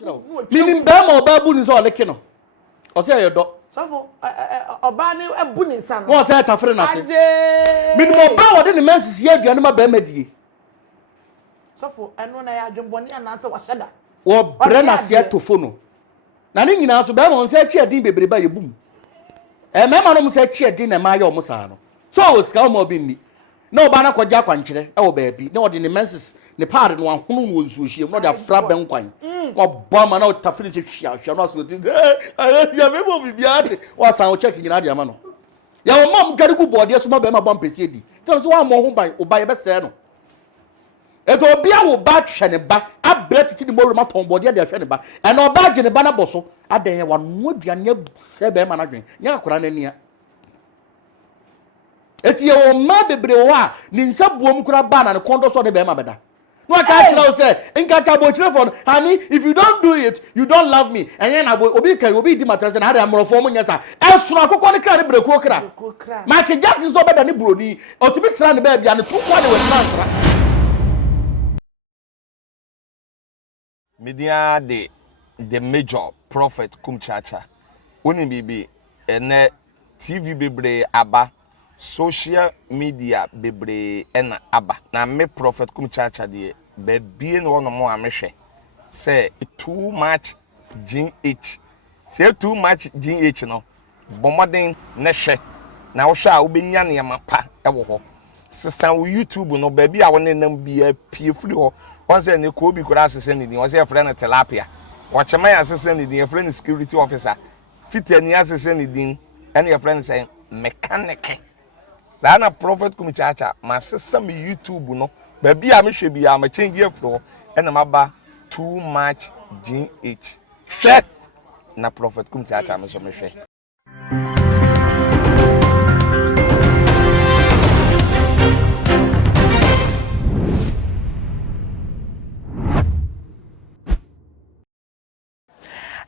Meaning Bama or Baboon is all like no. Or say your dog. So Obani a bunny son. What's that a friend? Meaning Bawa didn't mention here, the animal Bemedi. So for and when I had Jumboni and answer was said. Or Brenna yet to phone. Nanny in answer Bama said, Chia didn't be by your boom. And Mamma said, Chia didn't and my Mosano. So, Scalmo be me. No banner kwa Jack and Chile, oh baby, no the menses, the pardon one who was she, not a flap and quine. Or bomb and out to finish shall not with it. I let you remember be at it, or sound checking in Adiamano. Your mom got a good body, yes, my Bama bumpy city. Tell us one more by or by a best saddle. It will be our back shining back, I bet it in the more remote on body, they're shining back, and no badge in the banner bosso. I dare one wood, you never said managing. Yakuran. Eti ye ma bebrewa ni nsabuom kura ba na kondo so de be ma beda no aka kira say nkaka bo kire for honey if you don't do it you don't love me enye na obi kai obi di matrase na ha amrofo mo nyasa esoro akoko ne kra ne breko kra ma ke just so beda ni broni otimi sra ne ba bia ne to kwa ne we transfer media the major prophet kumchacha woni bibi ene TV bebre aba social media bebre ena aba na me prophet kumchacha de bebie no no mo amehwe say too much gh say too much gh no bomoden ne hwe na wo hwe a wo benya ne yamapa ewo ho sesan wo YouTube no baby a wo ne nam bia pie firi ho won say ne ko bi kura sesen ni won say friend tilapia wo chema ya sesen ni friend security officer fitani asesen ni din ene friend say mechanic Zana prophet kumchacha ma sesa me YouTube no baby a me hwe bia ma change afro ena maba too much gh shit na prophet kumchacha me so me hwe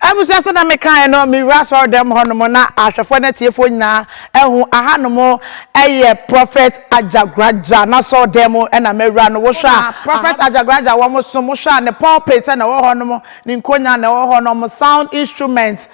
Abusa se na me kan no me rasor dem hono na ahwefo na tiefo nyina ehu ahanomo eye prophet Ajagurajah na so dem na mewura no wo hwa prophet Ajagurajah wo mo so mo hwa ne pulpit na wo hono mo ni nkonya na wo hono mo sound instruments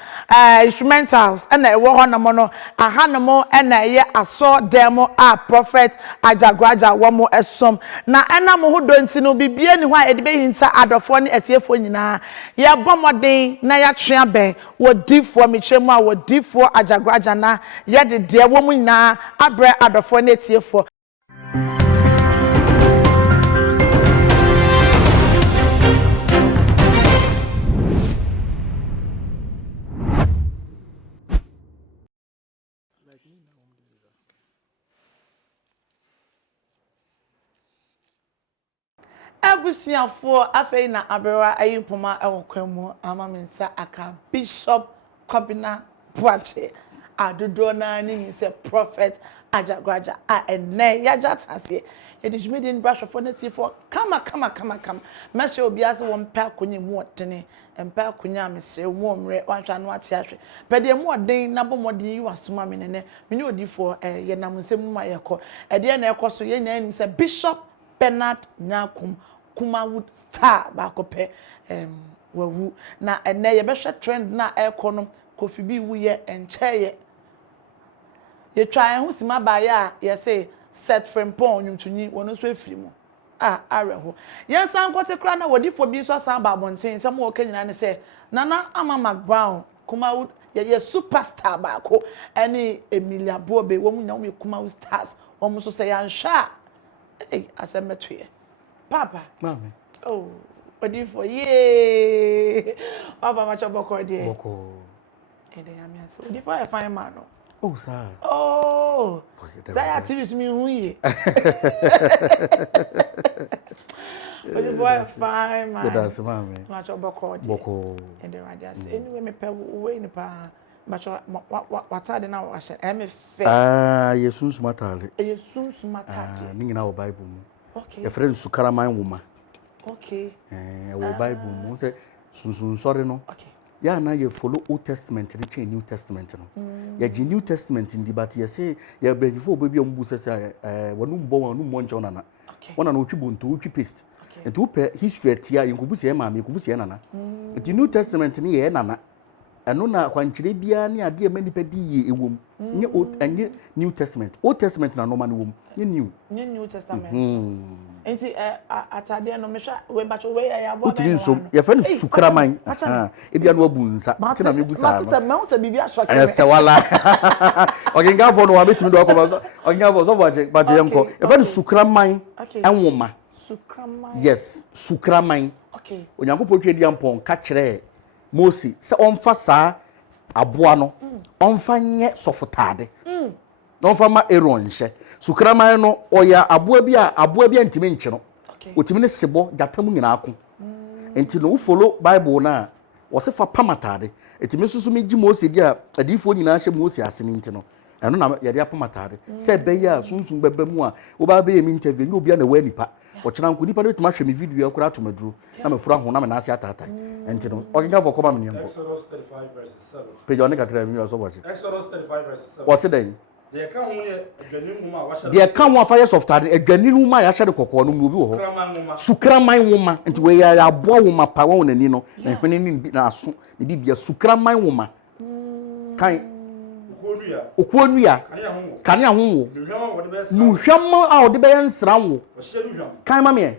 instrumentals na wo hono mo no ahanomo na eye aso dem a prophet Ajagurajah wo mo esom na na mo ho donti no bibie ni ho a ede be hinta adofo ne atiefo nyina ye bomoden na ya Chiabe wo difo mi chemu a wo difo Ajagurajah na ye de wo mu nyina abre adofo na tiefo Abusiafo afei na abrewa ayimpoma ewokwemu amaminsa aka Bishop Kobina Boache adodo na ni se prophet Ajagurajah a ene yaja tase edijimedin brashofo netifo kama meshe obi ase wo mpa akonya mu odene mpa akonya amesre mu omre wanhwa no ate ahwe pede mu oden na bomodin yi wasoma menene meni odifo ye namsem ma yeko ede na ekoso ye nya nim se Bishop Bernard Nyakum Kumawood star bakope wawu na ene ye behwe trend na ekono Kofi bi wuye encheye ye try hu sima ba ya ye say set frempon nyumtunyi wono so afiri mu areho ye san kote kra na wodifo bi so san ba bonten se mo okanyina ne se nana ama Brown Kumawood ye superstar ba ko ene Emilia Bobe wo mu nya wo Kumawood stars wo mu so se ya nhwa asemetoye papa mami oh odifo ye papa macho boko de boko ede yami aso odifo e fine man no oh sir oh that activist me huye odifo e fine man that's mami macho boko ede radias anyway me pe we ni pa macho watade na wa hye me fe yesus matale ni nyina wo bible mu okay your friend sukaraman woma okay wo bible mu say sunsun sori no okay ya na ye follow old testament ni change new testament no ya ji new testament ndi but ye say ya benjifo obabi ombu say wonu mbo wonu monjo nana wona no twibunto utwi paste nti upe history tia yinkubusi e maame yinkubusi e nana The New Testament ni ye nana. Eno na kwankyere bia ne ade ma nipa di ye ewom. Nye old and New Testament. Old Testament na normal wom. Nye new. Nye New Testament. Enti atade no me hwa we bacho we ya bo na. So ye fa no sukraman. E bia no abu nsa. Ti na me bu sa no. Ma me se bibia hwa kene. Se wala. Oginga fo no wa betimi do akoba. Oginga fo so bache yenko. Ye fa no sukraman enwoma. Sukraman. Yes, sukraman. Okay. Onyankopɔ twedi ampon ka kyerɛ Mose se onfa saa aboa no onfa nye sofotade onfa ma Aaron hye sukraman no oya aboa bi ntimi nkye no otimi ne sebo jatamu nyina ako enti no follow Bible na wo se fa pamatade etimi susu me gi Mose di a adifo nyina hye Mose asene enti no eno na ye de pamatade se beya sunsun beba mu a wo ba be yemi interview ni obi a na wa nipa ochina nko nipa no tuma hwe me video akura to maduro na me fura ho na me na ase atatai enti no oginga for come me Exodus 35 verse 7 page on kakra mi so watch Exodus 35 verse 7 what's it then they can only adwanin homa wa hye they can one fire soft adwanin homa ya hye de kokko no mu bi wo ho sukraman homa enti we ya aboa homa pa won nani no na hwene ni na aso ni bibia sukraman homa kan okonua kane ahonwo nu hwam a ode be nsra nwo kan ma me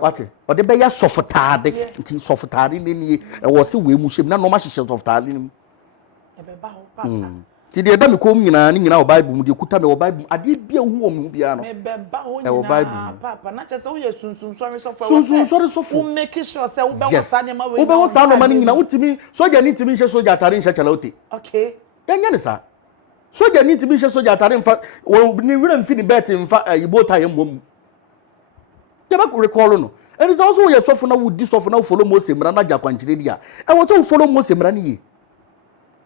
what ode be ya sofotade nti sofotade ni e wo se we mu hwem na no ma hye sofotade ni e be ba ho papa ti de da me kom nyina ni nyina o Bible mu de kuta me o Bible ade bia hu o mu bia no me be ba ho nyina papa na che se wo ye sunsun sori sofo sunsun sori sofo wo make sure se wo be wo sa ne ma we wo be wo sa no ma ni nyina wotimi soja ni timi hye soja atare hye chalaote okay yanya ne sa soja ni timi hye soja atare mfa ni wira mfi ni bet mfa yibo ta ye mom ya ba ko recall no and is also ye sofo na wo di sofo na wo follow Mose mra na ja kwankyere dia e wo so wo follow Mose mra ni ye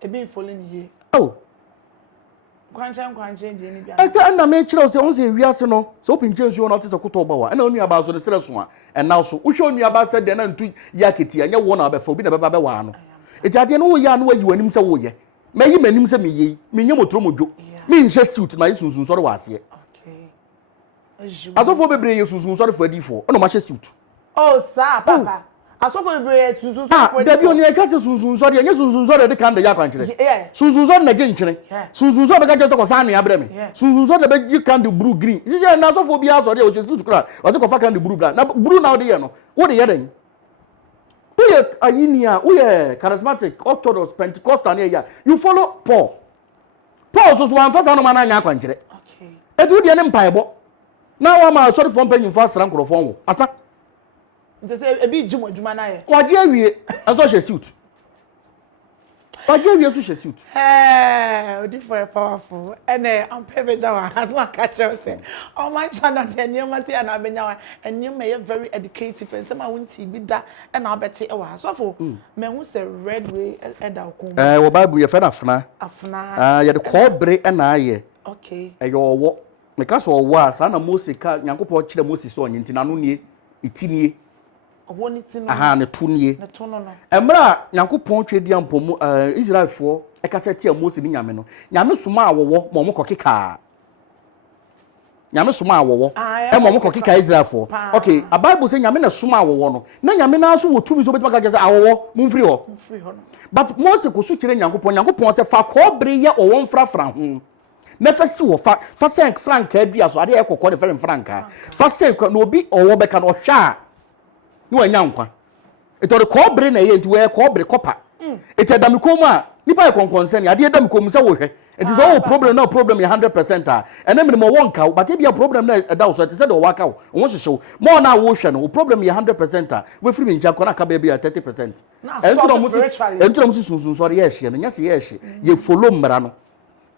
e be follow ni ye oh kwanchan di ni bia ese na me kire o se on se wiase no so pinche nsuo na otese koto ba wa na onu aba so ne sere so a na so wo hwe onu aba se de na ntu ya keti anya wo na aba fa obi na beba be wa no ejade no wo ya no wayi wanim se wo ye meyi manim se meyi menye motoro modwo me nhye suit na yisunsun so re wase okay asofo bebre yesunsun so re fa difo ono ma hye suit oh sa papa asofo bebre sunsun so for David oni e ka se sunsun so de nye sunsun so de kan de ya kwankyere sunsun so na je nkyere sunsun so be ka je so ko sa anu abreme sunsun so de be ji kan de blue green si je na asofo bia so de o hye suit kra o je ko fa kan de blue bla na blue na o de ye no wo de ye den wo ye ayinia wo ye charismatic orthodox pentecostal na ya you follow Paul so wan fa sa no ma na nya kwankyere okay etu de ne mpaebo na wa ma sorry for mpanyin fa sra nkrofo wo asa nti se ebi jimo adwuma na ye waje awie enso hye suit waje awie so hye suit odi for powerful ene am pebe da wa atma ka chere se o man channel de nyema se na benya wa enyema ye very educative and some wonti bi da na abete e wa so for me hu se red way eda ko wo Bible ye fe na afna ye de ko bre na aye okay ye owo me ka so owo a sa na Mose ka Nyankopɔ kire Mose so onye ntina no nie itinie aha ne to nie ne to no no emra Nyankopɔn twedi ampomu Israelfo e ka se tia Mose ni nyame no nyame soma awowo mo mo kokeka nyame soma awowo e mo mo kokeka Israelfo okay a Bible say nyame na soma awowo no na nyame na so wotumi so betima ka je awowo mumfiri ho no but Mose ko su kire Nyankopɔn se fa ko bre ye owo mfrafra ho na fa si wo fa sen franka bia so ade e kokɔ de fa franka fa sen no obi owo beka no hwa ni wanya nkwa etore ko bre na ye nti we ko bre kopa etedam komu a nipa e konkonsɛn ade edam komu sɛ wo hwɛ enti so problem na problem ye 100% a ene me mo wonka but e bia problem na da wo so te sɛ de wo waka wo wo hwehwe mo na wo hwɛ no problem ye 100% a we free me nja kɔ na ka ba bia 30% enti no mo sunsun so ye hye no nya se ye hye ye follow mmara no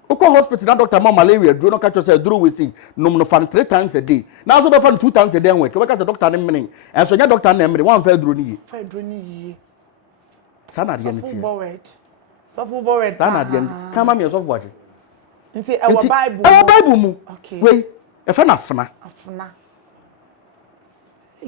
Oko hospital na doctor ma malaria duro no ka cho say duro we see no fan 3 times a day na so be fan 2 times a day we ka say doctor ne mene en so nya doctor na mene wan fa duro ni yi fa duro ni yi sana de nti so fu bo red sana de ka ma me so fu waje nti e wo Bible mu we e fa na afna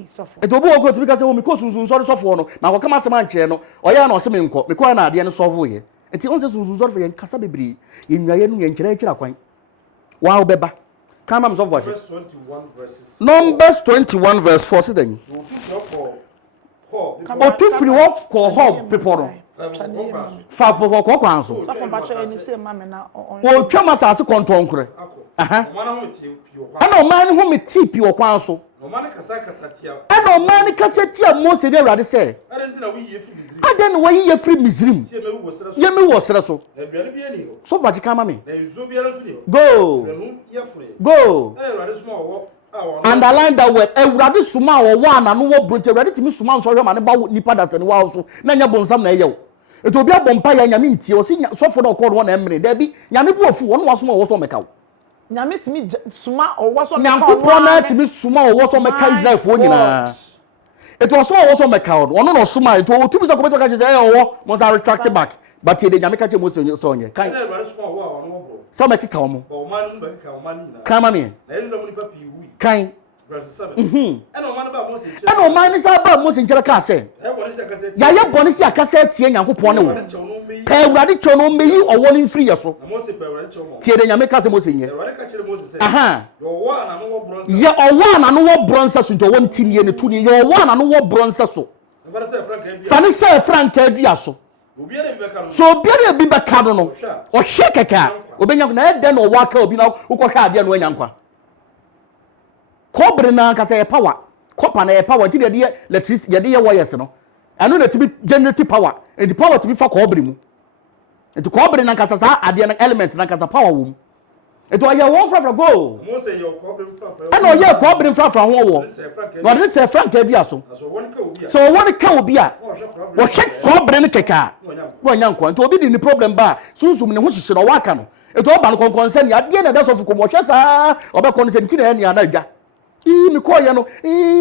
so fu e to bo ko tibi ka say wo mi ko sunsun so fo no na ko kama sema nche no oya na o se me nko me ko na ade ne so fu ye enti on se sunsun so fo ye nkasa bebre ye nwaye no ye nkyere kira kwan wa obeba Come on, watch. Verse 21 verses. Numbers 21 verse 4 sit then. You will put your call. O tu free work for hope people no. Fa for ko kwanso. So from bacho any say mama na on. O twa masase konton kure. Aha. Ana o man ho me tip yo kwanso. No man kasa tia. Ana o man kasa tia Mose de Awurade say. Adan wo yi free Misrim. Ye me wo sere so. So ba kama me. Go. Underline that word. Awurade suma wo wa na no wo bronche. Awurade timi suma nso hwe ma ne ba nipa da se ne wa so. Na nya bonsam na eyew. Eto obi abompa ya nya me ntie o si sofo na okọ na emre. Da bi nya me bu ofu wo no wasoma wo so meka wo. Nyame timi suma owo so meka. Nyankopon na timi suma owo so meka Israel fo nyina. Eto so owo so meka wo. Ono no suma eto o tumi so ko beto ka je owo mo za retract back. But ye nyame ka che mo so onye. Kan. So me kika omo. Kama me. Kan. Verse 7. And o man is about Mose nchara ka say. Ya ye boni si akasa tie Nyankopon ne wo. Pe Awurade cho no meyi owo ni free yeso. Tie de nyame ka se Mose nye. Aha. Ye owo na no wo bronze so nto wo ntinie ne tu ni ye owo na no wo bronze so. Fane say frank adu aso. So obiara bi beka no no. O hye keka. Obenya na e de no wo aka obi na ukọ hwe ade no anyankwa. Cobre na kasa ye power. Copper na ye power ti de electricity ye de wires no. Anu na tibi generate power. And the power to be for cobre mu. And to cobre na kasa sa ade na element na kasa power wo mu. It was your one from go. Mose your cobre from. I know your cobre from ho wo. But this say frank adi aso. So one ka obi a. Wo hwe cobre ne keka. Wo nyanko. Nto obi di ni problem ba. Sunsun ne ho hihye no waka no. It all ban concern ya de na da so fuko mo hwe sa. Obekọ no se nti na ania na adwa. Me call you no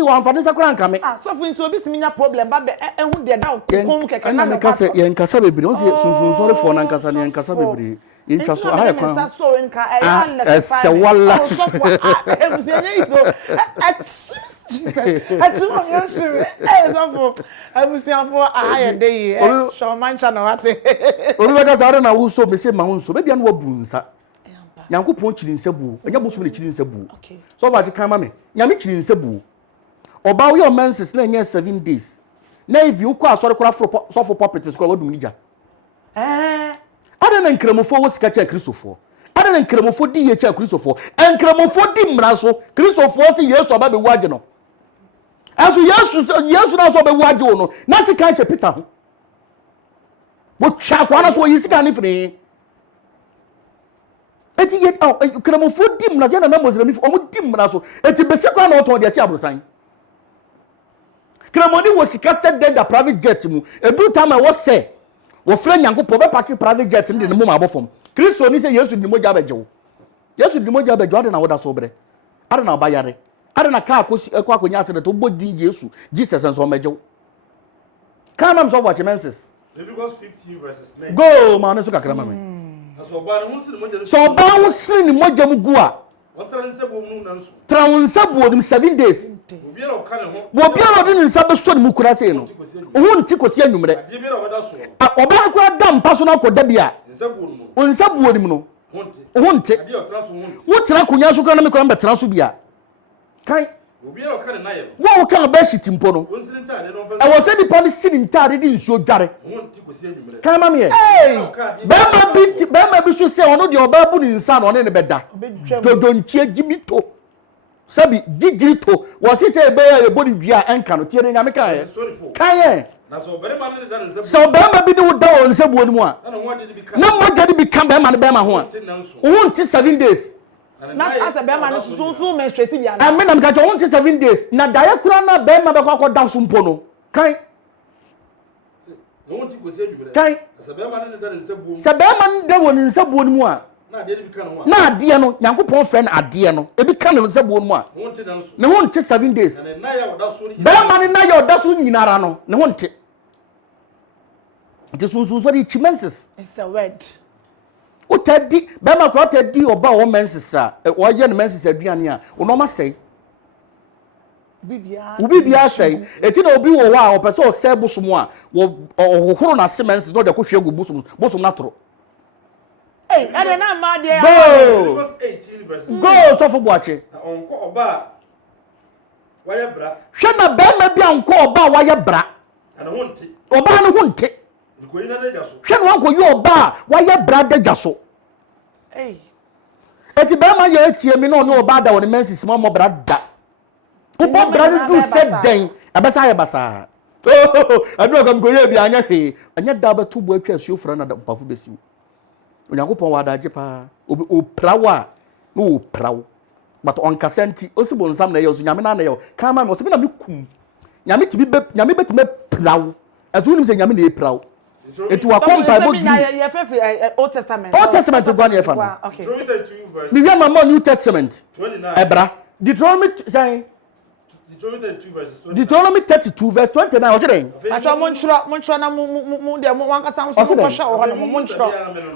wan fa nsa kura nka me so fu nti obi timi nya problem ba be ehu de da kom keke na me kase ye nkasa bebre o se sunsun sorry for na nkasa ne nkasa bebre intwa so ha kwa nsa so nka e ya le fa se wala so for e musenye iso atu mo yo shire e so for abusian for aye dey so mancha na wate obi beka sa na wo so me se ma wo so be bia no wabu nsa Nyankopon chiri nsebu enya boso me chiri nsebu so ba ti kan ma me nyame chiri nsebu oba wo your menses na enya 7 days na if you kwa asori kora so for properties ko wadum nija ada na nkramofo wo sika cha Kristofo ada na nkramofo di ye cha Kristofo nkramofo di mra so Kristofo se Yesu aba be waje no aso Yesu na so be waje wo no na sika cha Peter ho wo cha kwa na so yi sika ni fini eti ye kramofo dim na na Muslim if omo dim na so eti bese kwa na oton de asi abrosan kramoni wo sika set the private jet mu edu time wo se wo fre Nyankopon be park private jet ndi ne mo ma bofom Kristo ni se Yesu di moja bejewo Yesu di moja bejewo ade na woda so bre ade na ba yare ade na ka akonya ase to bodi Yesu Jesus and so mejewo come am so watch menses Leviticus 15 verses 9 go man so kakra mame so ba wo siri ni moja mu gu a transa bo 7 days obiara odi nsa be so ni mu kura sei no ho nti kosi anwumre oba ko adam pa so na ko da bia nsa bo ni mu no ho nti wo tira kunya so kura na me kura be tira so bia kai obiara ka na ye wo ka be shiti mpo no e wo se ni pa ni sini ntade di nsuo dware kan ma me e be ma bi so se ono de oba bu ni nsa no ne ne beda dodonchie gimito sabi gigito wo se se be ya body dua enka no tie ne nyame kan ye kan ye na so be ma ne da nse so be ma bi de wo da wo nse bu oni mu a na mo jadi bi kan be ma ne be ma ho a wo nti 7 days na asa be ma ne so menstruate bia na me na me ka che wo nti 7 days na dae kura na be ma be kwa ko da so mpo no kan no nti ko se dwure kan se be ma ne da nse bu se be ma ne da wo nse bu oni mu a na ade no Nyankopon friend ade no ebi kan no nse bu oni mu a ne ho nti 7 days be ma ne na ya oda so nyinara no ne ho nti it is so the chimenses it's a word o tadi be ma ko tadi oba o menses a o ye no menses aduane a o no ma sei bibia sei eti na obi wo wa o pese o sei bosom a wo ohoro na semenses no de ko hwe gu bosom na toro Hey, I don't know, my dear. Go. 18 verses. Go so for boache. Na onko oba waya bra. Hwe na be ma bia nko oba waya bra. Ana honte. Oba no honte. Nko ina na jaso. Hwe no anko yo oba waya bra da jaso. Hey. Eti be ma ye etie mi no ne oba da woni mensis mo mo bra da. Oba bra do se den. Abesa ye basa. Oh, adu akam ko ye bi anya hwe. Anya da ba tu bo atwa asuo fra na da mpafu besiu. Onyankopon wa da je pa. O prawa no o prawo. But on kasenti osibo nsam na ye oso nyame na na ye. Kan ma me oso bi na me kum. Nyame ti bi nyame betime prawo. Etu nim se nyame na e prawo. Etu wa kompa bo di. Old Testament. Old Testament go na ye fa. Okay. Deuteronomy 32 verse. Me wi ma New Testament. 29. Ebra. Deuteronomy say Deuteronomy 32 verses 29. Deuteronomy 32 verse 29 o se den. Acho monchro na mu de mo wanka sam so ko hwa o ho monchro.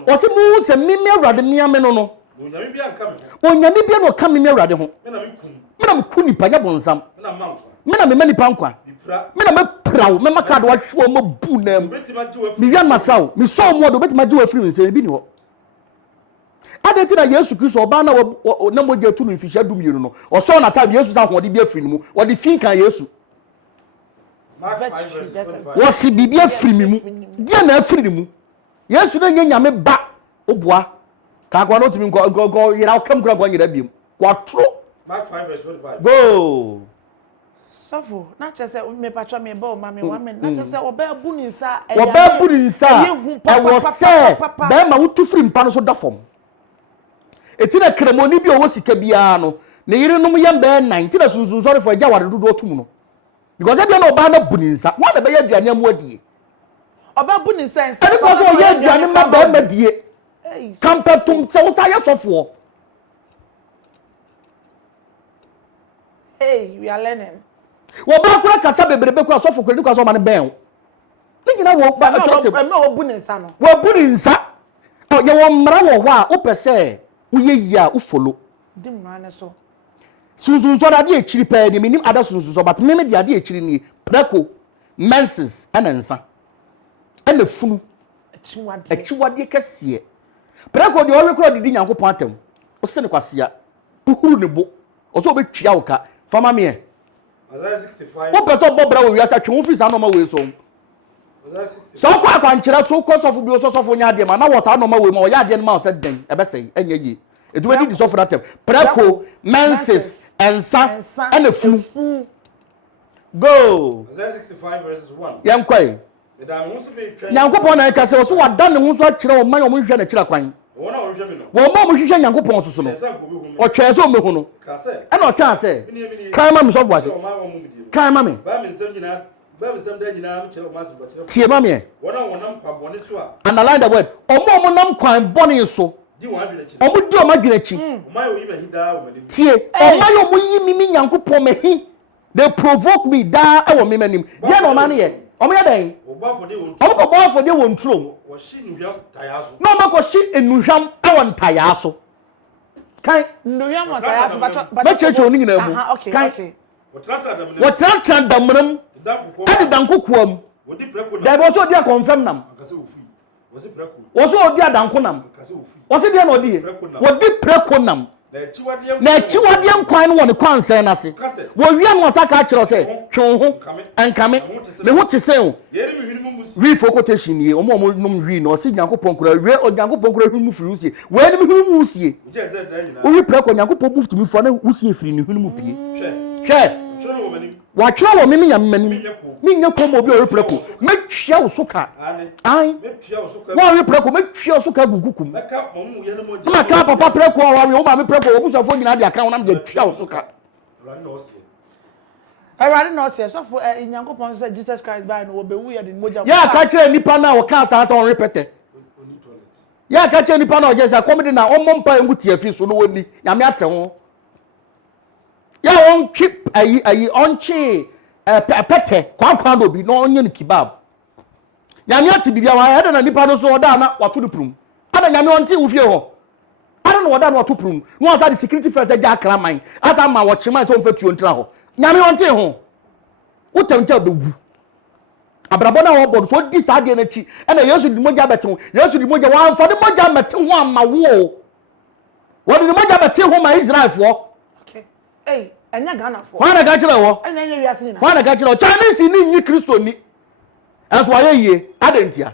O se mu se mi awrade mi ame no no. Onyame bia nka me. Onyame bia no ka mi awrade ho. Me na me kum. Me na me ku nipa nya bonsam. Me na mankwa. Me na me mani pankwa. Dipra. Me na me prawo me maka do ahwo mo bu nam. Betima ji wa. Me wi masaw me so mo do betima je wa firi nse bi ni ho. Adeti na Yesu Kristo oba na moje tu no ifihya dum yenu no. O so na time Yesu sa hode bi afiri mu. O de fin kan Yesu. Mark 5 verse 25. Wo si bibia afiri mi mu. Dia na afiri mu. Yesu na nyame ba oboa. Ka kwa no timi go yira kam kura go nyira biem. Kwa tro. Mark 5 verse 25. Go. Sofo, na chese me patcho me ba o ma me 1 minute. Na chese oba bu ni nsa. Oba bu ni nsa. E wo se be ma wutu firi mpa no so da fom. Etina kremoni bi o wo sika bia no. Ne yire num yem be 9 tina sunsun sorry for eja wade dodo otum no. Because ebia na oba na bu ni nsa. Wa na be ya aduane amu adie. Oba bu ni nsa. E because o ya aduane ma ba ma die. Kampatum se wo sa ya sofo. Hey, we are learning. Wo ba kura kasa bebrebe kura sofo kura dukwa so ma ne ben. Ni nyina wo ba atwete. Me o bu ni nsa no. Wo bu ni nsa. O ye wo mra wo ho a wo pese wo ye yi a wo follow. Di mra ne so. Sunsun so da de ekiri pa ni minim ada sunsun so but me de ade ekiri ni preko menses ana nsa. Ana funu. Achiwade kase. Preko de owe kura didi Nyankopon atem. O se ne kwasea. Uhuru ne bo. O so obetwia wo ka. Fama me e. Isaiah 65. Wo pese obobra wo wiasa twe wo fi sa no ma we so. Isaiah 65. So kwa akwankyere so ko sofo bi so sofo nya de ma na wo sa no ma we ma o ya de no ma o se den e be sei enya yi. Eduma di sofo datem. Preko menses ensa ana funu. Go. Isaiah 65 verses 1. Yem kwai. Nyankopon na ka se wo so wada ne ho so akire wo man wo hwe na kire kwan. Wona wo hwe mi no. Wo mo hwehwe Nyankopon so no. O twa so mehu no. Ka se. E na o twa se. Kan ma me so boase. Kan ma me. Ba me nsem nyina. Ba me nsem da nyina am kire o maso ba kire. Tie ma me. Wona wonam kwa bone so a. Underline the word. Omo nam kwan bone so. Di won adwene chi. Omo di o ma dwene chi. O ma yo yi mahida o manim. Tie. O ma yo mo yi mimi Nyankopon mahi. They provoke me da e wo me manim. Dia no ma ne ye. Omo ya den. O ba for de won. Omo ko bo for de won trom. Wo shi nuhwam tayaso. No ma ko shi enuhwam e won tayaso. Kai. Ndoya mo sa so Ba cheche oni nyina mu. Okay, okay. Wo tratra da me. Wo tratra damram. Ade dankokoam. Wo di preko na. Da bo so dia confirm nam. Ka se ofi. Wo se preko. Wo so dia danko nam. Ka se ofi. Wo se dia na odi. Wo di preko nam. Na chiwade nkwan no won kwan sen na se. Wo wi an wasa ka kire se twe ho ankame. Me ho te sen o. Yeri mi hwini mu musi. Wi fokotation ni o mo nom wi no se Nyankopon kura wi o Nyankopon kura hwini mu firi usie. We ni hwini mu usie. Je de da nyina. O wi preko Nyankopon buftu mi fo na usie firi ni hwini mu pie. Hwe. Choro wo manim. Wa kire wo mimi nyam manim. Mi nya ko mo bi o wi preko. Me twia wo so ka. Ai. Me twia wo so ka. Wo wi preko me twia wo so ka gugukum. Meka mo mu ye no mo je. Ma ka papa preko wa wi o ma me preko o busafo nyina de aka wona me twia wo so ka. Run no se. Everybody knows here. So for Nyankopon say Jesus Christ by no be we the moja. Ya ka kire nipa na o ka asa on repete. Ya ka kire nipa na o je say comedy na o mompa enguti afi so no woni. Nyame ate ho. Ya on keep ayi on chi pete kwa do bi no onye ni kebab. Nyame ate bibia wa ya na nipa no so oda na wato du prum. Ada nyame on ti wo fie ho. Ada no oda na wato prum. No asa the security first ja kraman. Asa ma wo chima so mfa tuo ntra ho. Nyame on ti ho. Utamta bewu. abrabɔ na wɔbɔ so di saa deɛ n'akyi ɛna yesu di mogya bɛte ho yesu di mogya wɔamfa de mogya mɛte ho ama wo wɔde de mogya bɛte ho ma israelfoɔ okay ei enya Ghana for wɔn na ka kyerɛ wɔ enya nya wiase nyina wɔn na ka kyerɛ wɔ Chinese ni nyi Kristo ni ɛnso ayɛ yie adentia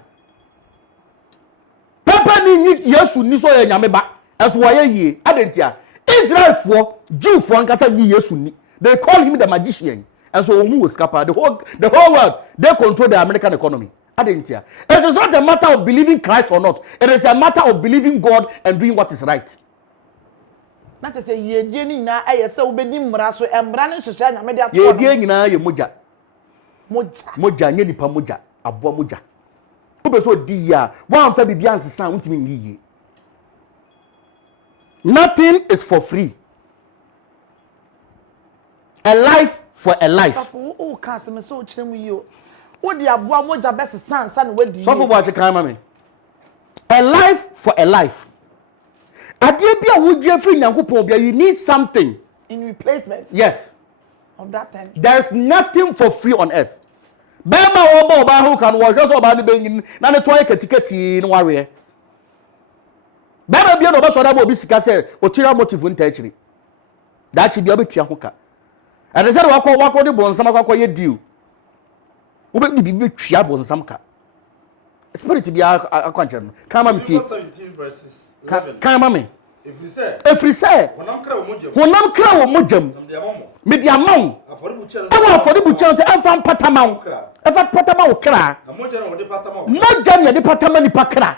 papa ni nyi yesu ni so yɛ nyame ba ɛnso ayɛ yie adentia israelfoɔ Jewfoɔ nkasa nyi yesu ni they call him the magician. And so who was capable the whole world they control the American economy. Adentia. It is not a matter of believing Christ or not. It is a matter of believing God and doing what is right. Not to say ye ni na aye se obedi mmara so mmara ne hyehyɛ nyame de ato. Ye die nyina ye moja. Moja nye nipa moja, aboa moja. Obe so di ya, wan fa bibia nsesa untimi nyiye. Nothing is for free. A life for a life. Oh, cast me so chim you. What the aboa moja best son we di. So for what you can mama. A life for a life. Adie bia wo gye free Nyankopon bia you need something in replacement. Yes. Of that time. There's nothing for free on earth. Bema oba ho kan wo hwe so oba ne benyin na ne toye ketiketi ne ware. Bema bia no be so da bo bi sika se otira motive nta akiri. Da chi bia betua ho ka. And they said wako de bonsam akwa ye deal. Wo be bi tua bonsam ka. Spirit bi akwanche no. Kama mti. 17 verses 11. Kama me. If we say honam kra wo mojam. Me dia mawo. Afori bucha se amfa patama wo. Afa patama wo kra. Na moja na wode patama wo. Moja na de patama ni pakra.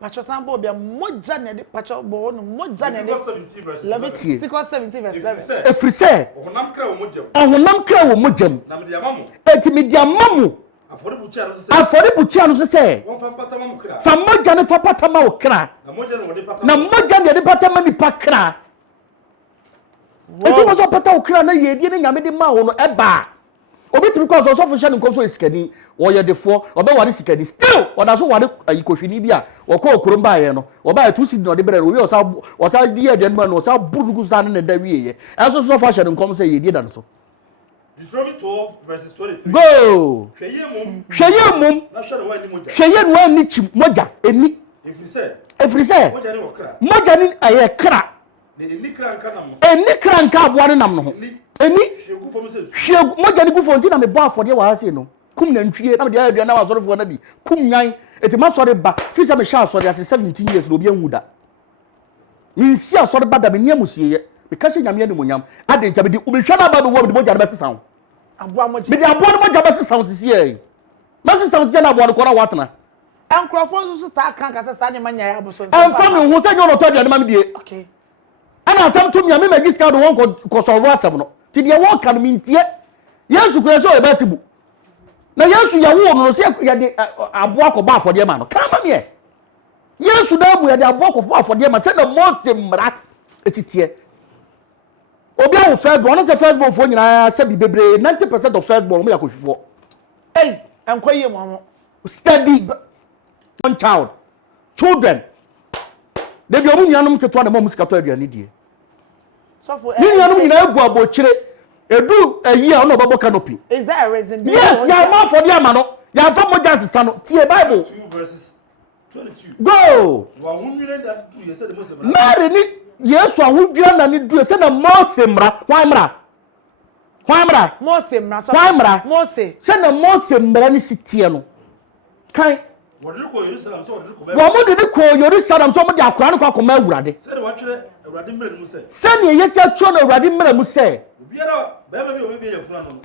Pacho sambo bia moja na de pacho bo no moja na de 17 verses 11. 17 verse 11. If we say honam kra wo mojam. Honam kra wo mojam. Na me dia mamu. Enti me dia mamu. Afori bucha no se say. Won fa patama wo kra. Fa moja ne fa patama wo kra. Na moja na wode patama. Na moja na de patama ni pakra. Enti mo so pata wo kra na ye die ne nyame de ma wo no eba. Obetimi cause so for share nko so isikani wo ye defo obe ware sikani still oda so ware ayikohwini bia wo ko okromba ye no oba ya 2 seed no de brere we o sa die aduan ma no sa burugu sa ne da wiye enso so for share nko so ye die dan so Deuteronomy 12 verses 23. Go Hweye mum. Na hwere wa ni moja. hweye no ani chi moja eni if we say moja ni okra. moja ni aye kra Ne eni kra nka nam. eni kra nka aboa ne nam no ho eni Hwegu fom se. hwegu moja ni gufo nti na me bo afode wa ase no kum na ntwie na me dia aduan na wa zorofo na di kum nyan eti ma sore ba fi se me sha sore ase 17 years no obi anwuda ni si asore ba da me nia musieye me ka hye nyame ne monyam ade ntia be di ubehwa na ba be wo de moja na be sesan Aboa moja. me di aboa no moja be sesan sisi e ma sesan sisi na aboa no kora watena Enkrofo so sta kan ka se sa ne manya ya boso. amfa me hu se nyo no to aduan ma me die Okay. ana asam to nyame magiska do won ko solve asam no ti de won kan mintie yesu kure so e ba sibu na yesu ya wo no se ya de aboa ko ba afode ma no kama me yesu da mu ya de aboa ko ba afode ma se na most mra etitie obi a wo first born no se first born fo nyina se bi bebre 90% of first born mo ya ko hwifo Hey, enkoye mo mo. study one child children de bi omu nyanum keto na mo musika to aduane die So for ni nyanum nyina egu abochire edu ayi a no babo canopy. Is there a reason? Yes, ya ma for the amano. Ya fa moja sisa no. Tie Bible. 2 verses 22. Go. Wa hunwire da du ye se de Mose mra. Mary ni Yesu ahudua na ni du se na Mose mra. Hwan mra? Hwan mra? Mose mra so. Hwan mra? Mose. Se na Mose mra ni sitie no. Kan Wode ko Jerusalem so wode ko ba. wo mo de ko Jerusalem so mo de akora no kwa koma awurade. Se de wa twere Awurade mra mu se. Se ne yesi atwo na awurade mra mu se. Obiara ba ba bi obi ye funa no.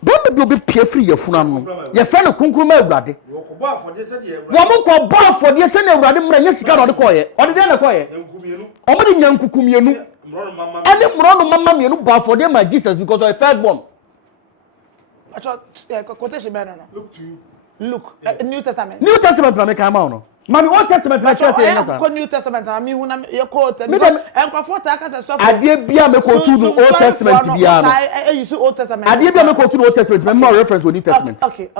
Bombe bi obi pie free ye funa no. Ye fe no kunkuruma awurade. Wo ko ba afode se de Wo mo ko ba afode se na awurade mra nya sika na ode ko ye. Ode de na ko ye. enkumienu. O mo de nya nkukumienu. Mro mama. Any mro no mama mienu ba afode ma Jesus because of first born. Acho quotation be no. Look to you. Look, New Testament. New Testament na me kan ma no. Mami Old Testament na church say na sa. New Testament na me hu na ye quote. Me dem enkrofo ta ka se so. Ade bia me ko tu no Old Testament bia no. You see Old Testament. Ade bia me ko tu no Old Testament me more reference to New Testament. Okay,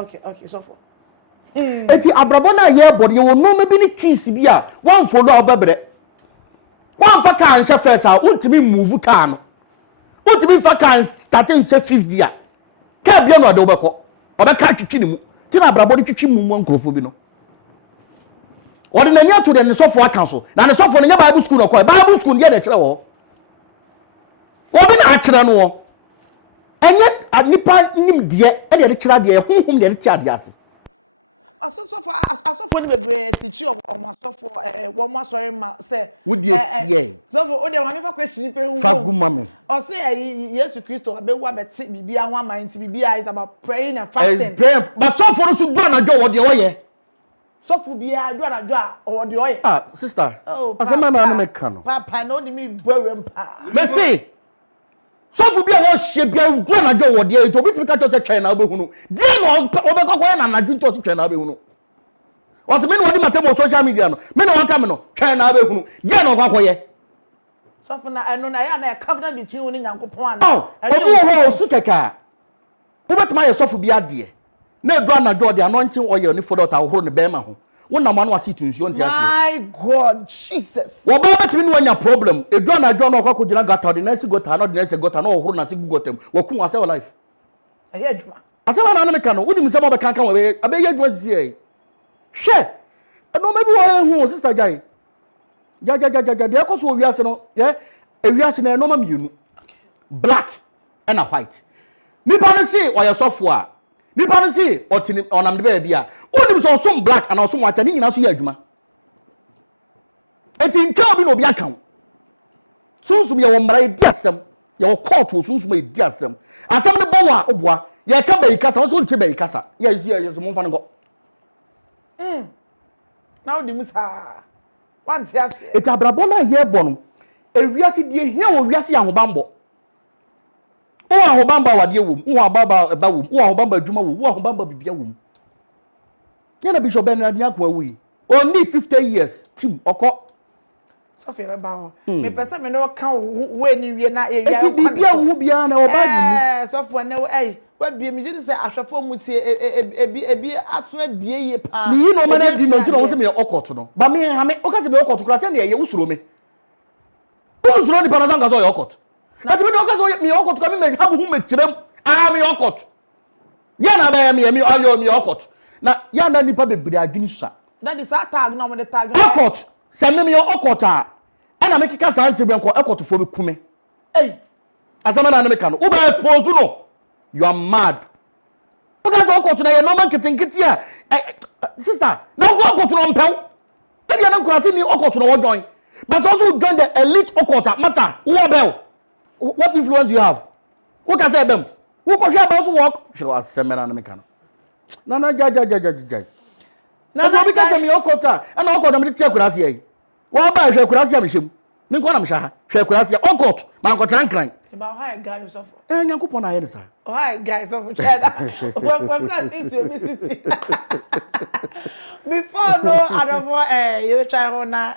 so for. Eti abrabo na ye body ye wo no me bi ni keys bia wan follow obabre. Wan fa kan hwe first a untimi move car no. Untimi fa kan starting hwe 50 a. ka bia no de obekọ obeka twitwi ne mu ti na abrabo de twitwi mu nkrofo bi no odi na nya to de ne sofo aka so na ne sofo no nya bible school no ko bible school ye de kire wo obi na akire no enye nipa nim de e de kire de honhom de ti ade ase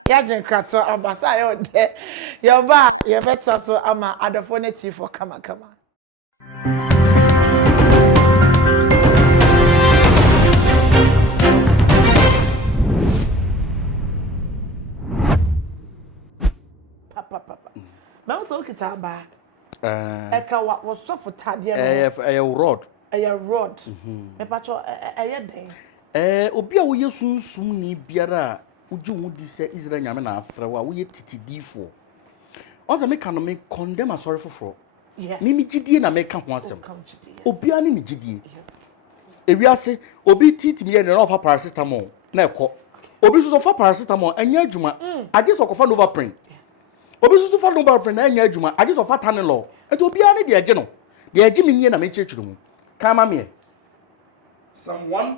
Yajin krato abasa yo de yoba ye better so ama adoptionate for kama. Papa. Mama so kitaba. Eka wa so for tade no. rod. Rod. Me pacho den. Obi a wo yesunsum ni biara uji wudi se Israel nyame na afra wa wo ye titidifo. Onse me kan me condemn asori foforo. Yeah. Mimi gidie na me ka ho asem. Obi ani ni gidie. Yes. Ewiase obi titimi ye na ofa paracetamol na ekọ. Obi so fa paracetamol anya adwuma. Age so kofa Novaprene. Obi so fa Novaprene na anya adwuma. Age so fa Tanilol. Eto obi ani de age no. De age mi nie na me chechuru mu. Kama me. Psalm 1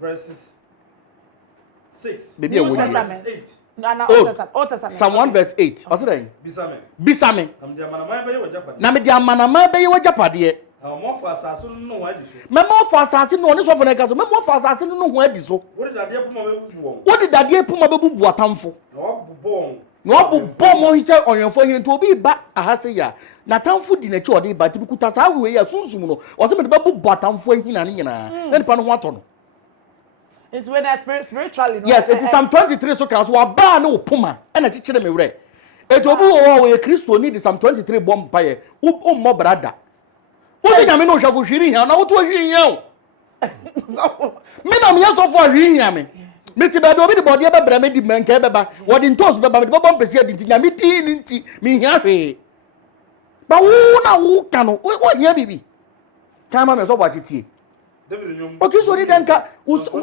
verses 6. Baby, New verse Testament. 8. No, Old Testament. Psalm 1 verse 8. What's that? Bisame. Na me di amanama be ye wajapade. Mo for asase no ho adi so. Me mo for asase no oni so for na ka so. Me mo for asase no ho adi so. Wo de dade puma be bubu won. Wo de dade puma be bubu atamfo. Na wo bubu won. Na wo bubu mo hi se onyenfo hi nto obi ba ahase ya. Na atamfo di na chi odi ba tibi kuta sa we ya sunsum no. O se me de be bubu atamfo hi na ne nyina. Na nipa no ho ato no. It's when I spiritually. No? Yes, it is Psalm 23 so can so aba na opuma. E na chichire me wure. Eto obi wo we Kristo ni di Psalm 23 bom paye. O mo brada. Wo se nyame no hwafo hwiri hia na wo to hwiri hia o. Me na me yesofo hwiri hia me. Me ti ba do bi de body be bra me di menka be ba. Wo di ntos be ba me bobom pese adi nyame di ni nti me hia hwe. Ba wo na wo ka no wo hia bibi. Kama me so bwa titie. Okay, so ni denka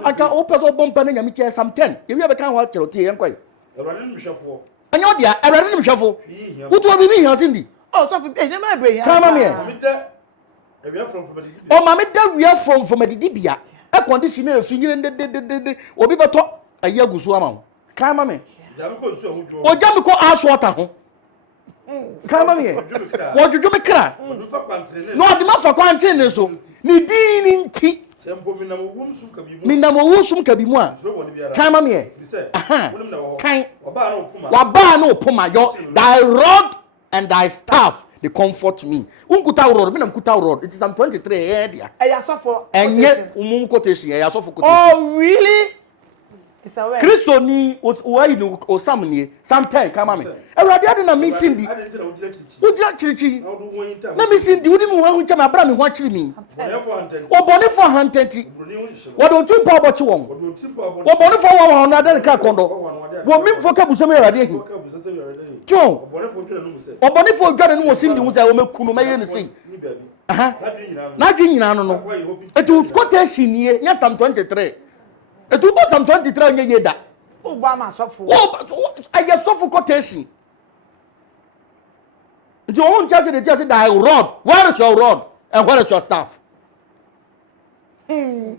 aka o peso bompa na nyame che ś0me. Ye wi be kan ho kire tie yen kwai. Erade ni hwefo. Anya odia, erade ni hwefo. Wo to bibi hia sindi. Oh, so fi e ma bre hia. Kama me. Ewia from didi. O ma me da wia from didi bia. E condition e su nyire de obi beto aye agusu ama wo. Kama me. Jami ko su ehun jo. O jami ko aso ota ho. Kama me. Wo juju me kra. No adi ma fa kwantene so. Ni dini nti. Sempo minamo wumsum kabimu. Minamo wusum kabimu a. Kama me. Aha. Kan. Waba na opoma yo thy rod and thy staff they comfort me. Unkuta rod, me na nkuta rod. It is Psalm 23 here dia. Eya so for. Enye umun quotation, eya so for quotation. Oh, really? It's a way. Christo ni o yi no o Ś0me ni ś0me kama me. Ewrade ade na me sindi. Ujira chirichi. Na me sindi udi mu hu ncha me abra me hu achiri mi. Obone for hantenti. Wodo timpa obochi won. Obone for won na ade ka kondo. Wo mi mfo ka busem ewrade hi. John. Obone for dwade no sindi hu say o mekunu maye ne sei. Aha. Na dwi nyina no no. Etu quotation ni nya Psalm 23. Etu bo Psalm 23 onye yeda. O ba ma sofo. O aye sofo quotation. You won't just say thy rod. Where is your rod? And where is your staff? Hey.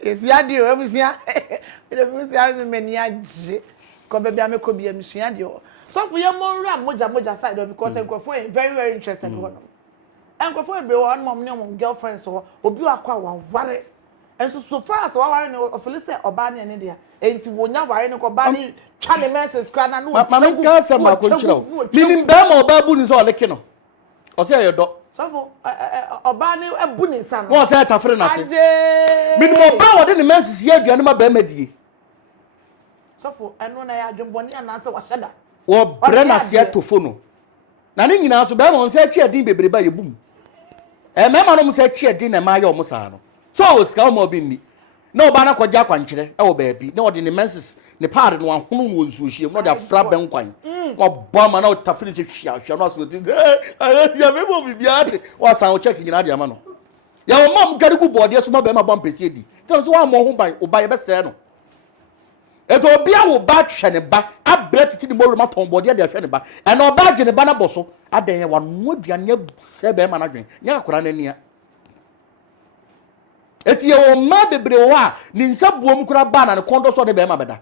It's yadi o ebusia. Ele ebusia se meni aje. Ko be bia me ko bia misua de o. So for your monra moja side because enkrofo very very interested in one. Enkrofo be one mom ne girlfriends so obi akwa wa ware. Enso so far as wa ware no ofele say oba ne ne dia. Enti wonya ware ne ko ba ni twa ne message kra na no. Mama nka se ma ko nchira o. Minim ba ma oba bu ni so oleke no. O se ayedo. So for oba ne ebu ni nsa no. Wo se tafre na se. Minim oba wo de ne message ye aduane ma ba ma die. So for eno na ya adwemboni ananse wa sheda. Wo bre na se tofo no. Na ne nyina so ba ma se chi adin bebre ba ye bum. Mema no mo se chi adin na ma ye o mo sa no. So o ska mo bi ni. Na oba na kwaja kwankyere e wo baabi. Na wo de ne message ne pard no ahunu wo nsuhie no de afra ben kwan. Wo ba ma na o tafiri se hwia no so ti. Ya me mo bibia ate. Wo san o check nyina de ama no. Ya wo mam gari ku bode so ma ba ma bom pese di. Tell so wa mo ho ban o ba ye be se no. Eto obi a wo ba hwe ne ba abre titi ni mo rema ton bode de hwe ne ba. E na oba gye ne ba na boso adan ye wa no aduane se be ma na dwen. Nya akora na nia. Eti ye wo ma bebre wo a ni nsa buom kura ba na ne kondo so de be ma beda.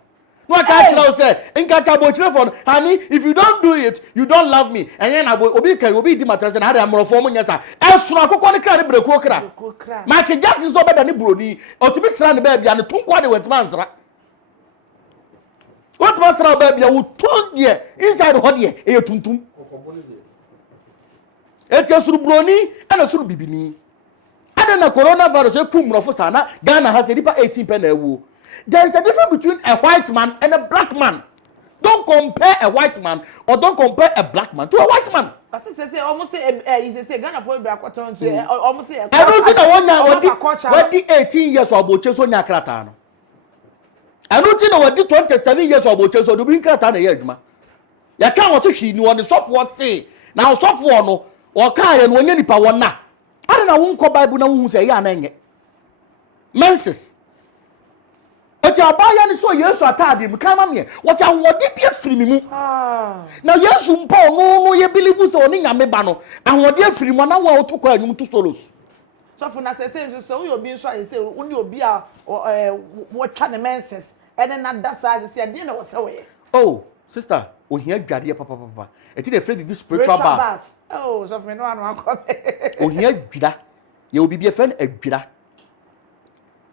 No aka kira o say nka ka bo kire for honey if you don't do it you don't love me. Enye na obi kai obi di matrese na ada amrofo mo nyesa. Esoro akokọ ne kra ne brekuo kra. Ma ke Justin so beda ne broni. Otumi sra ne ba bia ne tonko de wetuma nsra. What was ra ba bia wo ton de inside ho de e tuntum. Eti esuru broni ana suru bibini. Na coronavirus ekumrofo sana Ghana has a 18 pen ewu. There is a difference between a white man and a black man. Don't compare a white man or don't compare a black man to a white man. But say almost say Ghana for bra kwaton to almost say I don't think that one 18 years or boche so nya krata no. I don't think that 27 years or boche so do bin krata na ye adwuma. Ya kan wo so hwi ni won so for say na so for no o kan ye no nya nipa won na ada na won ko Bible na won say ya na enye menses oti abaya ni so Yesu atade mu kama me what awode bi afiri mi mu na Yesu mpa no ye believe so oni nyame ba no awode afiri mu na wa otoko anyum to solos so for na say so you obi so I say uni obi a wo twa ne menses ene na da sa say de na wo say we oh sister ohia dwade papa eti de free bi spiritual bath. Oh, so me no anu akọ. Ohia dwira. Ye obi bi efe na adwira.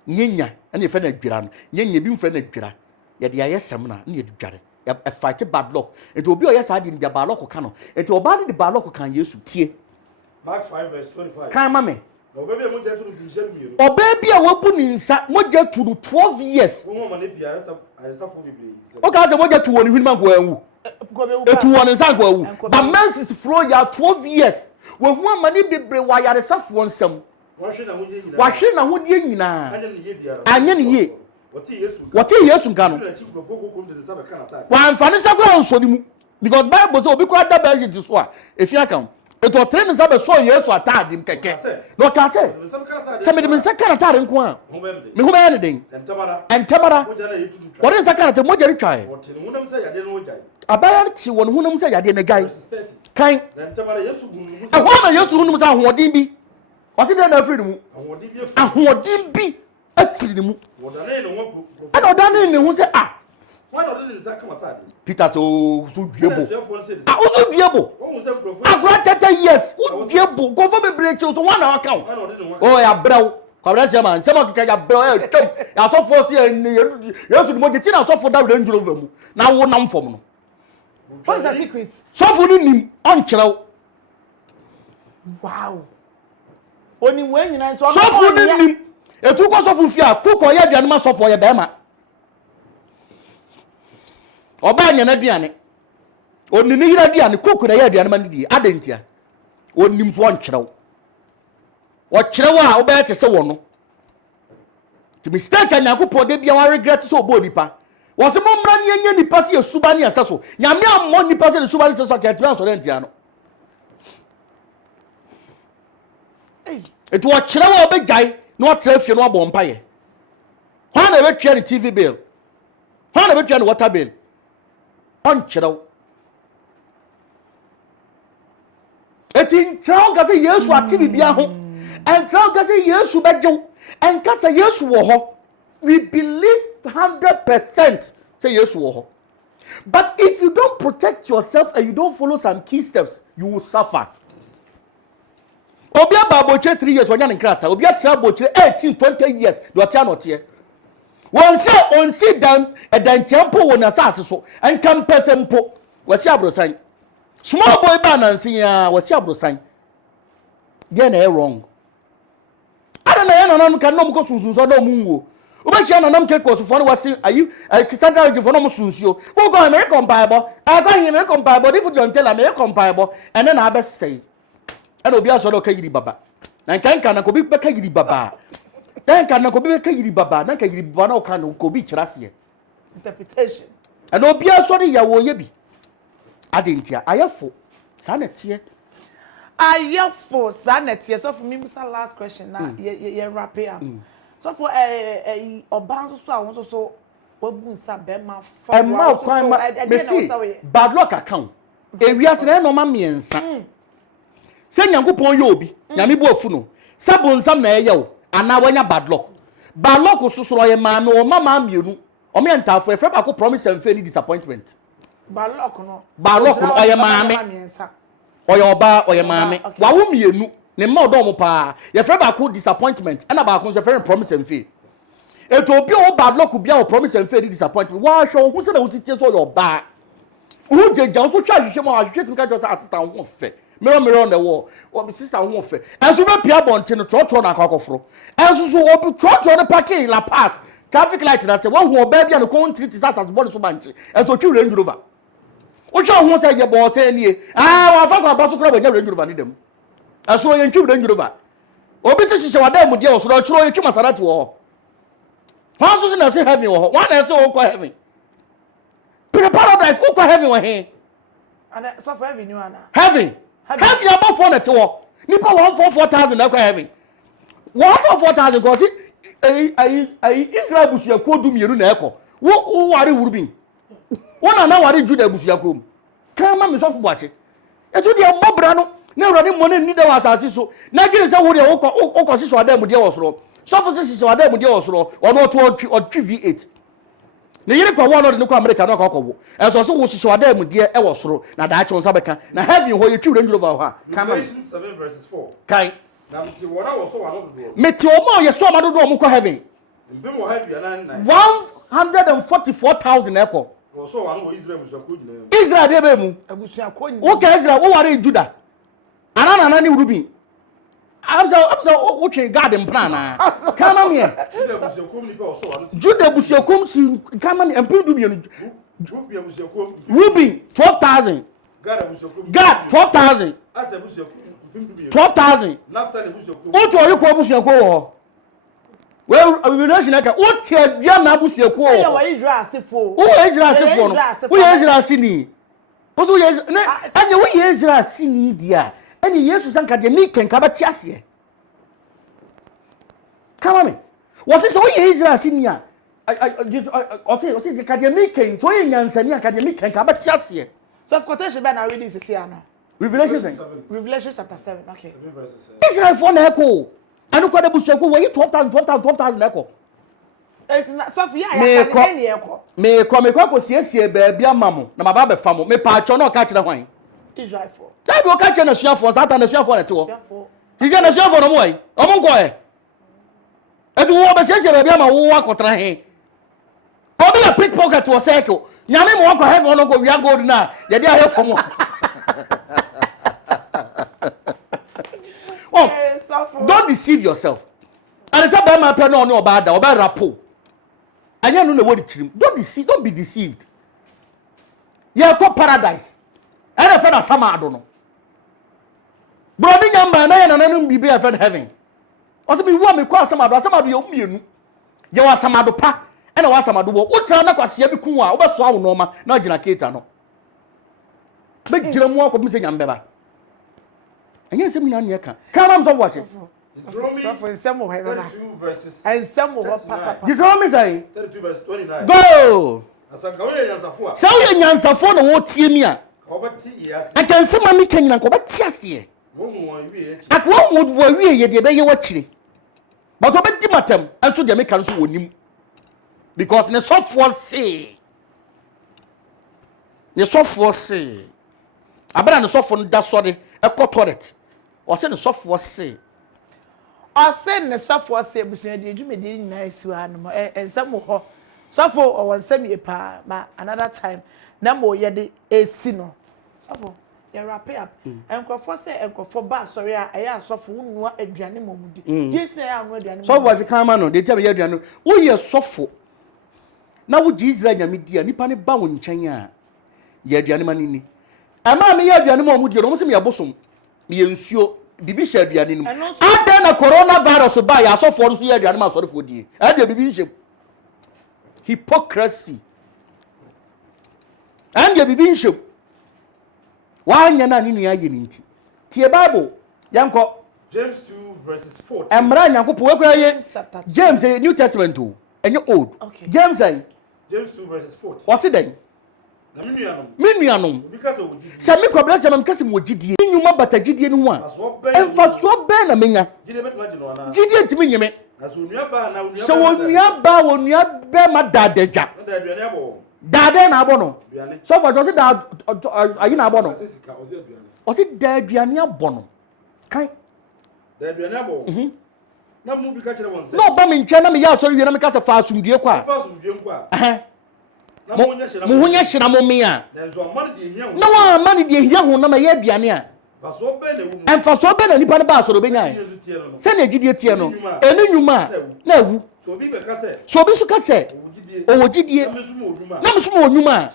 Nyenya, na efe na adwira no. Nyenya bi mfe na adwira. Ye de aye ş0me na ye dware. Ya fight bad luck. Enti obi o ye sa de bia bad luck ka no. Enti oba de bad luck kan Yesu tie. Mark 5 verse 25. Kan ma me. Oba bi mo je turu bi miru. Oba bi a wabu ni nsa, mo je turu 12 years. Wo mo na bia ayesa fo bibli. O ka se mo je tu woni hwinima ko anwu. Etu woni nsa ko anwu. But menses flow ya 12 years. wo hu amani bebre wa yaresafo nsam wahwe na hodie nyina anye ne ye wote Yesu nka no wa mfane sakwa nsoni mu because Bible say obi kwa da ba ji so a efia kan eto training za be so Yesu atade m keke no ka say se me de nsa kana tare nko a me hu ba ne den entabara wo de nsa kana te moja ri twae abaya ti won hunam se yade ne gai kan ahwa na Yesu hunum sa hoodin bi wasi de na afiri mu ahoodin bi afiri mu ana odane ne hu se Peter so duebo so duebo after 30 years duebo go for be break so one hour count oh ya brew kwabra se man se mo kika ya brew e twem ya so for se Yesu ni mo je ti na so for da range rover mu na wo nam fom no what's the secret so for ni nim on kyerɛw wow oni we nyina so for ni nim etu ko so for fia kokɔ ya aduane ma so for ye be ma oba nya na aduane oni ni hira aduane kokɔ na ya aduane ma ni di adentia onim so on kyerɛw o kyerɛw a oba te se wo no to mistake anyakopɔ de bia wa regret so obo nipa wo se mo mra ne anya nipa se yesuba ne asa so nyame ammo nipa se yesuba ne se so ka tira so rentia no etu o kyerɛw oba gai no tra fie no abɔ mpaye ha na be twa ne TV bill ha na be twa ne water bill on kyerɛw etin kyerɛw ka se Yesu ati bibia ho en kyerɛw ka se Yesu bejew en ka se Yesu wo ho we believe 100% say Yesu wo ho but if you don't protect yourself and you don't follow some key steps you will suffer obi ababoche 3 years onya nkrata obi atra aboche 18 20 years do tia no tie won say on sit down edan tempo won asase so enkam pesempo wasi abrosan small boy ba nansi ya wasi abrosan dey na wrong ada na ya nanam kan no mko sunsun so no munwo obachi nanam ke kosufo no wasi ayi kisanta jifo no sunsuo wo go American Bible I go American Bible if you don't tell American Bible and then I be say and obi aso do ka yiri baba na kan na ko bi ka yiri baba dan kan na ko bi ka yiri baba na ka yiri baba na o kan ko bi kirase interpretation and obi aso de ya wo ye bi adentia ayefo sa na tie ayefo sa na tie so for me last question na ye wrap it up so for oban so a won so wabu nsa be ma fa ma kwan ma bad luck account ewiase na no ma miensa se nyankopon ye obi nyame bo afu no sabo nsam na eye wo ana wanya bad luck susuro ye ma me o mama mienu o me ntafo efre ba ko promise and fail disappointment bad luck no oye ma me oye oba oye ma me wa wo mienu ne ma odo mo pa ye fre ba ko disappointment na ba ko se fre promise and fail eto obi o bad luck bia o promise and fail disappointment wa hwo hu se na wo si tie so yo ba wo jeja so twa hwehwe mo ahwehwe tim ka jo assistant wo fe mirror on the wall or my sister won fe enso be pia bonte no trotro na akokofro enso so obi trotro ne parking la pass traffic light na say won ho ba bia no kon treat as body so banche enso twi Range Rover wo twa ho say ye bo say nie wa fa kwa baso kra ba nya Range Rover ni dem enso ye twi Range Rover obi se hihye wada mu dia wo so chiro ye twi Maserati wo ho so na say heaven wo ho one na say wo kwa heaven paradise wo kwa heaven wo he and so for heaven you ana heaven have you about 4 net wo nipa 144,000 na kwa heaven 144,000 go si Israel busuya ko du mieru na eko wo ware wurubin wo na ware Juda busuya ko kama me so fubache etu de mbobra no na urade mo na ni da wasase so na gire se wo de wo hyeso adam de wo soro so fo se hyeso adam de wo soro ono to V8 ne yire kwa wo no de ko America no ka wo enso so wo hyeso adam de e wo soro na da acho nsa beka na heaven ho ye twi Range Rover ho kama 7:4 kai na mti wona wo so wa no do meti omo ye so amado do omo ko heaven mbem wo heaven na 144,000 eko wo so wa no wo Israel busuya ko nyina Israel de be mu abusuya ko nyina wo ka Israel wo ware Juda anana ni urubin amza wo twe garden plan na kama me Juda busuya ko ni pe wo so wa no Juda busuya ko si kama me empin du bienu Juda busuya ko Rubin 12,000 God busuya ko God 12,000 asa busuya ko 12,000 Nafta ne busu ko. What are you call busu ko? Well, relation aka what tie dia na busu ko. Say wa Israel asefo. Who Israel asefo? Who Israel sini? Who Israel? Anya who Israel sini dia? Any Jesus anka de mi kenka ba tiase. Come on me. Was it so Israel sini a? I say the academic ken so nyansani academic kenka ba tiase. So of quotation be na reading this here now. Revelation chapter 7. Okay. Israel for na eko. Anu kwa de busu ko we 12,000 eko. So for ya can eko. Me ko siesie ba bia mamo na maba be famo me pa acho na ka kire hwan. Israel for. Dai bi o ka kire na suafo Satan na suafo na te wo. Ije na suafo no mo ai. Omo nko e. Etu wo be siesie ba bia ma wo akotra he. Obi a pickpocket to circle. Nyame mo ko heaven no go wia gold na. Ye dey ahe famo. Oh, don't deceive yourself. And it's about my pen on about rapport. And you know what it. Don't be deceived. You go paradise. And a friend of some I don't know. Bro, me young man, I don't be a friend heaven. Also, me want me call some of you. You are some other pa, and I was some other. What's another see every cool over so normal, not Jinakata no. Make Jim walk of missing Yambeba. And yes, I'm not near. Come on, watching. Deuteronomy 32 verses. And some of Papa. Deuteronomy say 32 verse 29. Go! Asankawe yansafo. Say you nyansafo na wo tie mi a. Obati yasi. Akanse ma mi kanyina ko beti ase. Wo mu won wi e. Akwo wo wi ye de be ye wakire. But obedi matem anso de me kan so wonim. Because ne sofo say. Ne sofo say. Abana ne sofo no da so de ekotoret. O say ne sofo say. I said the software say business you me dey nice one and some ho sofo or one semi pa ma another time na mo ye de esi no sofo you wrap up enkofo say enkofo ba sorry a ya sofo unua aduane momudi date na ya anu aduane sofo was come no dey tell me aduane wo ye sofo na wo ji Israel nyame dia nipa ne ba wo nkyɛn a ye aduane manini ama me ye aduane momudi no mo se me yabosom me ye nsuo bibi hye aduane num ada na coronavirus ba ya asofo so ye aduane ma asofo die ade bibi hye hypocrisy ande bibi hye wanya na ni nua ye ninti tie bible yanko James 2 verses 4. emra nyankopɔ we kwa ye James New Testament o enye old James 2 verses 4. what's den Na mi nuanom because of se me kwabra se me kase mo gidie nyuma bata gidie no ho a emfaso be na menya gide bet ma jino na. gidie timi nyeme Na so nua ba na so wonua ba wonua be ma dadaja na aduane abo. dade na abo no Aduane. so what just da ayi na abo no Asesika o se aduane. o se da aduane abo no kai Da aduane abo. Na mu bi ka kire won se. no ba me nche na me ya so wie na me kase fa asumdie kwa Fa so dwe nkwa. Na mo nya hye na. mo hunya hye na mo me a Na zo amane de hia wo. na wa mani de hia ho na me ya aduane a Fa so be na wu mu. emfaso be na nipa ne ba so do benya Yesu tie no. se na gidie tie no enu nyuma na awu So bi be ka se. so bi so kase Owo gidie. o gidie Na me so mo onuma. na me so mo onyuma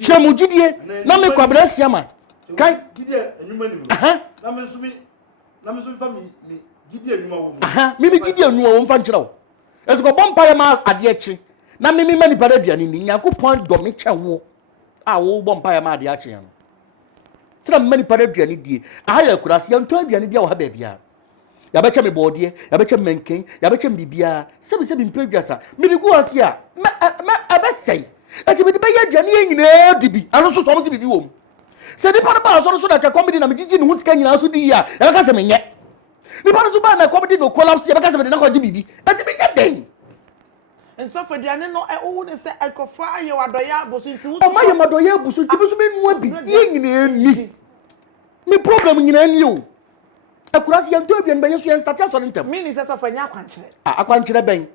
kire mo gidie na me kwabra siama kai gidie enuma ni mu. aha Na me so fa mi gidie enuma wo mu. aha mi gidie onyuma wo mfa nkyerɛ wo ezuko bompa ya ma ade akyi na me mani para aduane ni Nyankopɔn dɔ me kyɛ wo a wo bompa ya ma ade akyi no tira mani para aduane die aha ya kurase ya ntɔ aduane bia wo ha ba bia ya bɛkyɛ me bɔɔdeɛ ya bɛkyɛ me menken ya bɛkyɛ me bibia sɛbi mpa aduasa me de gu ase a me abɛsɛi ati me de bɛyɛ aduane yɛ nyinaa dibi ano so so mo se bibi wom sɛ nipa no ba so so na ka comedy na me gigi ne ho sika nyinaa so di ya ya bɛka sɛ me nyɛ nipa no so ba na comedy no collapse ya bɛka sɛ me de na kɔ gye bibi ati me nyɛ den and so for aduane no wo ne se enkofo aye wadoya abosu nti wo o ma ye madoya abusu ti biso me nua bi ye nyinaa ni me problem nyinaa ni o akurasi ya ntɔ aduane bɛyɛ so yɛ start asɔre ntam meaning se so for nya akwankyere akwankyerɛ bɛn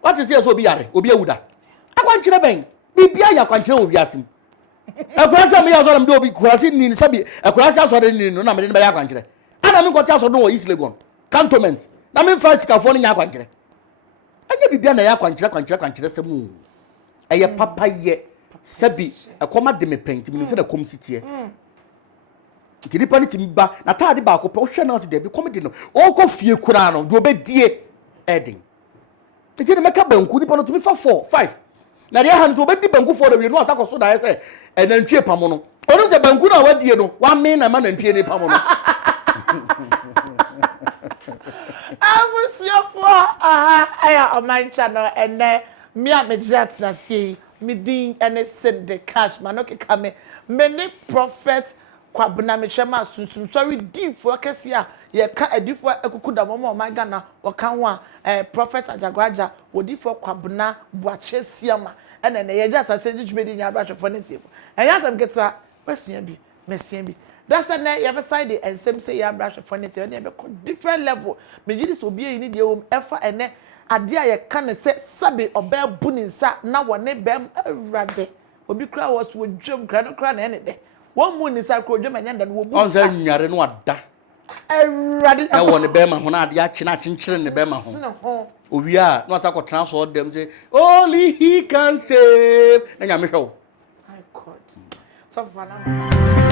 what is so obi yare obi awuda akwankyerɛ bɛn bibia ya akwankyerɛ obi asim akurasi am ya asɔre mde obi kurasi ni sabi akurasi asɔre ni no na me de bɛyɛ akwankyerɛ ana me nkɔte asɔre no wɔ East Legon cantonment na me fa sikafo no nya akwankyerɛ anya bibia na ya akwankyerɛ sɛmu ɛyɛ papa yɛ sabi akɔma de me pɛn timi ne sɛ na kom sitie nti nipa ni timba na taade ba ko pe wo hwe na se de bi comedy no o ko fie kura no do obedie edin nti ne meka banku nipa no tumi fa 4 5 na de ha no obedi banku 4 da wi no asako so da se enantwie pam no onu se banku na wadie no wa me na ma nantwie ne pam no aya oman channel ene me a me jet na see me din ene send the cash man okay come me prophet kwabena me chema sunsun sorry din for kese a ye ka adifo ekuku da momo oman Ghana waka ho a prophet Ajagurajah wodi for kwabena buache siama ene ne ye just say jujube din ya brachofo ne sefo enya sam ketwa wesia bi mesia bi that's a na you side the and same say ya brachofo ne te ne be different level me gidi so bi yi ni de o efa ene ade a ye ka ne se sabe oba bu ni nsa na wone bem awrade obi kra was wo dwem kra no kra na ene de won mu ni sa kra dwem anya nda no bu on say nyare no ada awrade e wone be ma ho na ade a kye na kyenkyere ne be ma ho owi a no asa ko transfer dem say only he can save na nya me hwe my god so fana